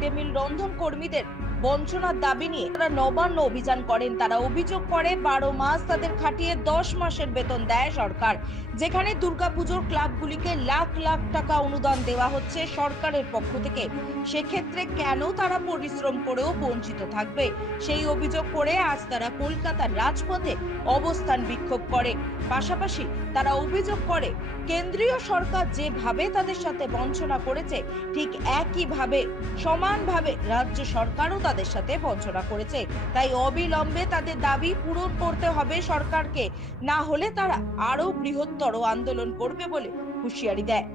Day meal রন্ধন কর্মীদের বঞ্চনার দাবি নিয়ে তারা নবান্ন অভিযান করেন। তারা অভিযোগ করে, বারো মাস তাদের খাটিয়ে দশ মাসের বেতন দেয় সরকার, যেখানে দুর্গাপুজোর ক্লাবগুলিকে লাখ লাখ টাকা অনুদান দেওয়া হচ্ছে সরকারের পক্ষ থেকে। সেক্ষেত্রে কেন তারা পরিশ্রম করেও বঞ্চিত থাকবে? সেই অভিযোগ করে আজ তারা কলকাতার রাজপথে অবস্থান বিক্ষোভ করে। পাশাপাশি তারা অভিযোগ করে, কেন্দ্রীয় সরকার যেভাবে তাদের সাথে বঞ্চনা করেছে, ঠিক একইভাবে সমানভাবে রাজ্য সরকারও তাদের সাথে বঞ্চনা করেছে। তাই অবিলম্বে তাদের দাবি পূরণ করতে হবে সরকারকে। না হলে তারা আরও বৃহত্তর আন্দোলন করবে বলে হুঁশিয়ারি দেয়।